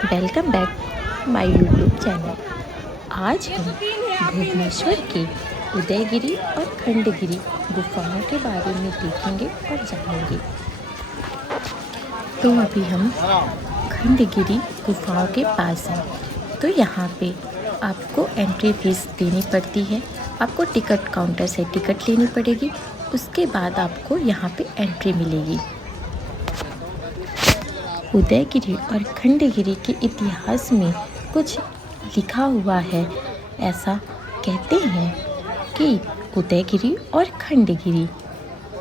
Welcome back माय YouTube channel. आज हम भुवनेश्वर के उदयगिरी और खंडगिरी गुफाओं के बारे में देखेंगे और जानेंगे। तो अभी हम खंडगिरी गुफाओं के पास हैं। तो यहाँ पे आपको एंट्री फीस देनी पड़ती है। आपको टिकट काउंटर से टिकट लेनी पड़ेगी, उसके बाद आपको यहाँ पे एंट्री मिलेगी। उदयगिरी और खंडगिरी के इतिहास में कुछ लिखा हुआ है। ऐसा कहते हैं कि उदयगिरी और खंडगिरी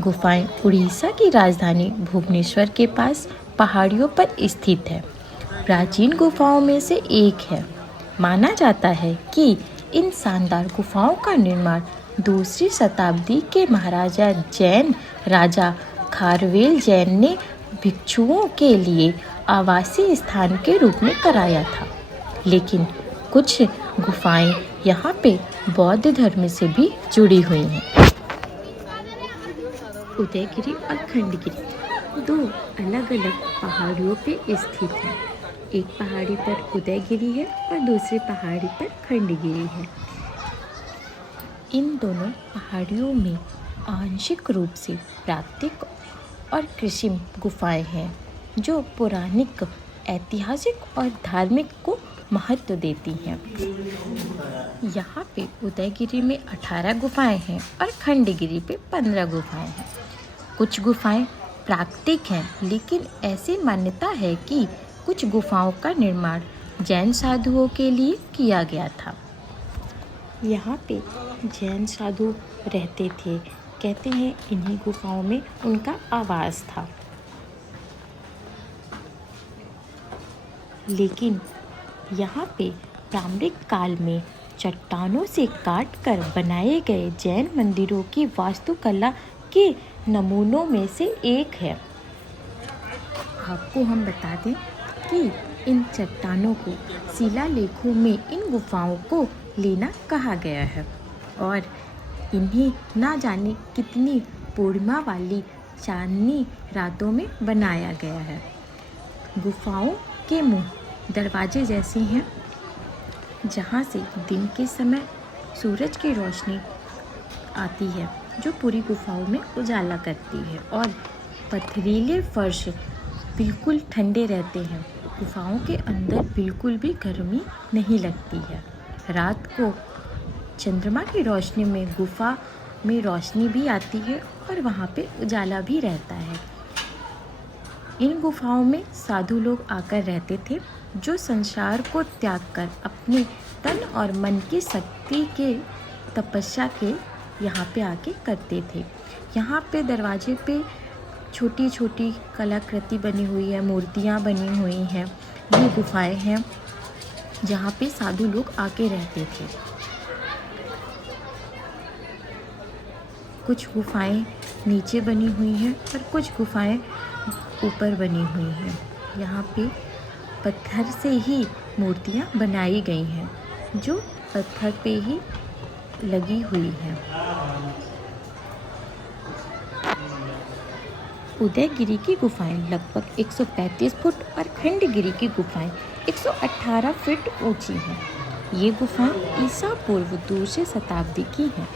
गुफाएं उड़ीसा की राजधानी भुवनेश्वर के पास पहाड़ियों पर स्थित है। प्राचीन गुफाओं में से एक है। माना जाता है कि इन शानदार गुफाओं का निर्माण दूसरी शताब्दी के महाराजा जैन राजा खारवेल जैन ने भिक्षुओं के लिए आवासीय स्थान के रूप में कराया था। लेकिन कुछ गुफाएं यहाँ पे बौद्ध धर्म से भी जुड़ी हुई हैं। उदयगिरी और खंडगिरी दो अलग अलग पहाड़ियों पे स्थित हैं। एक पहाड़ी पर उदयगिरी है और दूसरी पहाड़ी पर खंडगिरी है। इन दोनों पहाड़ियों में आंशिक रूप से प्राकृतिक और कृत्रिम गुफाएं हैं, जो पौराणिक, ऐतिहासिक और धार्मिक को महत्व देती हैं। यहाँ पे उदयगिरी में 18 गुफाएं हैं और खंडगिरी पे 15 गुफाएं हैं। कुछ गुफाएं प्राकृतिक हैं, लेकिन ऐसी मान्यता है कि कुछ गुफाओं का निर्माण जैन साधुओं के लिए किया गया था। यहाँ पे जैन साधु रहते थे। कहते हैं इन्हीं गुफाओं में उनका आवास था। लेकिन यहाँ पे प्रारंभिक काल में चट्टानों से काटकर बनाए गए जैन मंदिरों की वास्तुकला के नमूनों में से एक है। आपको हम बता दें कि इन चट्टानों को शिलालेखों में इन गुफाओं को लेना कहा गया है और इन्हें ना जाने कितनी पूर्णिमा वाली चांदनी रातों में बनाया गया है। गुफाओं के मुंह दरवाजे जैसे हैं, जहां से दिन के समय सूरज की रोशनी आती है, जो पूरी गुफाओं में उजाला करती है, और पथरीले फर्श बिल्कुल ठंडे रहते हैं। गुफाओं के अंदर बिल्कुल भी गर्मी नहीं लगती है। रात को चंद्रमा की रोशनी में गुफा में रोशनी भी आती है और वहाँ पे उजाला भी रहता है। इन गुफाओं में साधु लोग आकर रहते थे, जो संसार को त्याग कर अपने तन और मन की शक्ति के तपस्या के यहाँ पे आके करते थे। यहाँ पे दरवाजे पे छोटी छोटी कलाकृति बनी हुई है, मूर्तियाँ बनी हुई हैं। ये गुफाएं हैं जहाँ पे साधु लोग आके रहते थे। कुछ गुफाएं नीचे बनी हुई हैं और कुछ गुफाएं ऊपर बनी हुई हैं। यहाँ पे पत्थर से ही मूर्तियाँ बनाई गई हैं, जो पत्थर पे ही लगी हुई हैं। उदयगिरी की गुफाएं लगभग 135 फुट और खंडगिरी की गुफाएं 118 फीट ऊंची हैं। ये गुफाएं ईसा पूर्व दूसरी शताब्दी की हैं।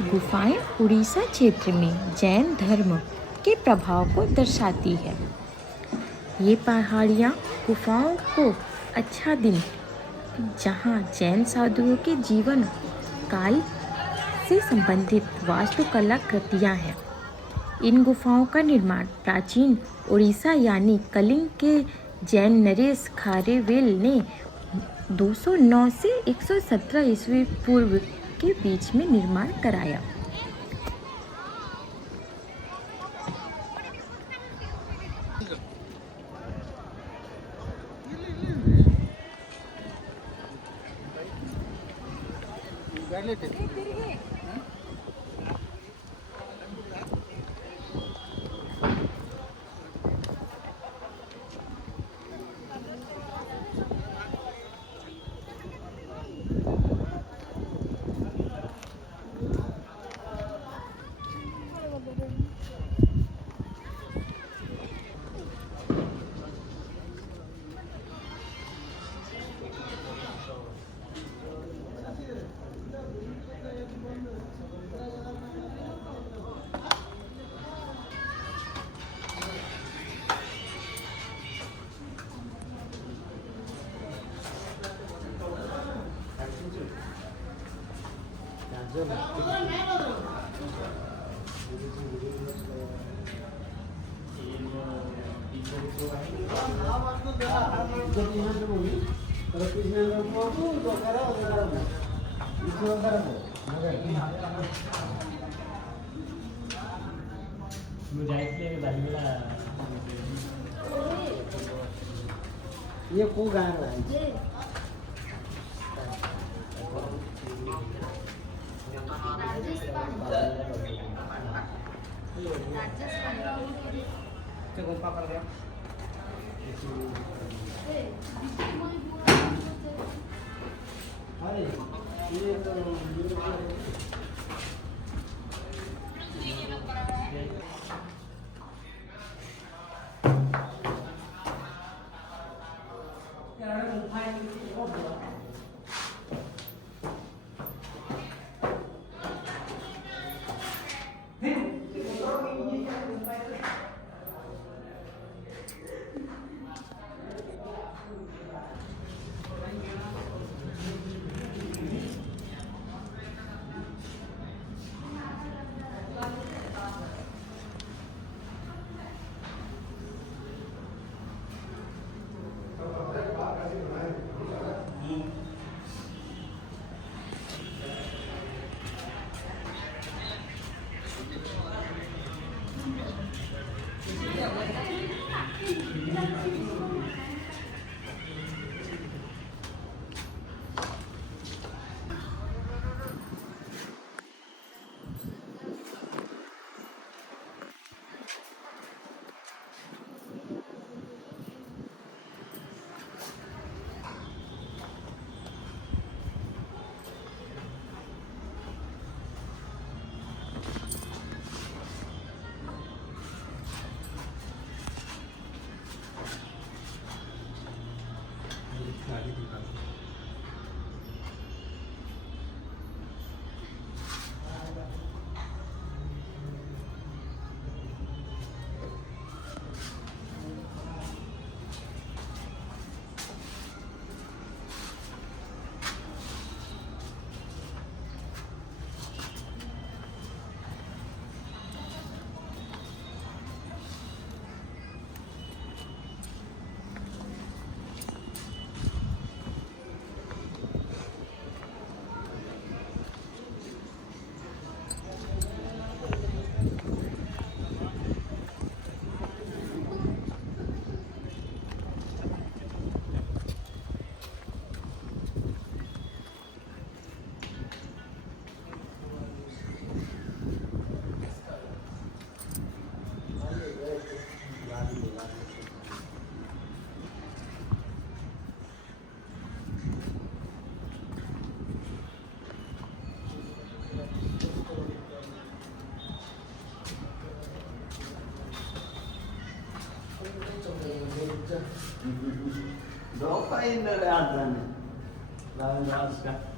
गुफाएं उड़ीसा क्षेत्र में जैन धर्म के प्रभाव को दर्शाती है। ये पहाड़ियाँ गुफाओं को अच्छा दिन, जहाँ जैन साधुओं के जीवन काल से संबंधित वास्तुकला कृतियाँ हैं। इन गुफाओं का निर्माण प्राचीन उड़ीसा यानी कलिंग के जैन नरेश खारेवेल ने 209 से 117 ईस्वी पूर्व के बीच में निर्माण कराया। ये को गा रहा है अरे ये तो Dopo in realtà la vasca.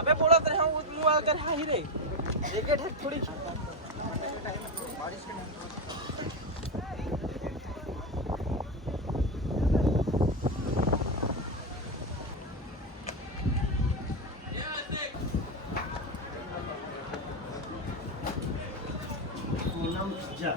अबे बोला तो हम मुंह अगर हा ही रे एक है थोड़ी पूनम जा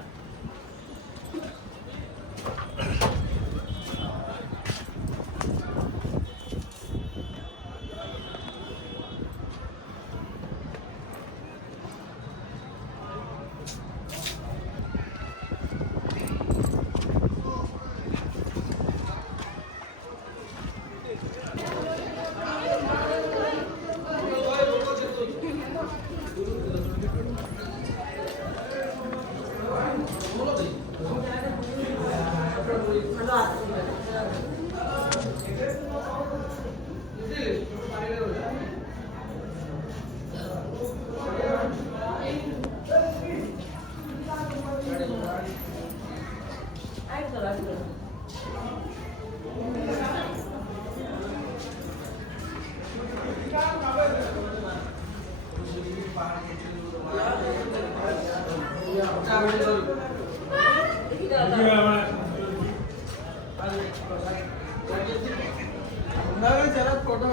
चला फोटो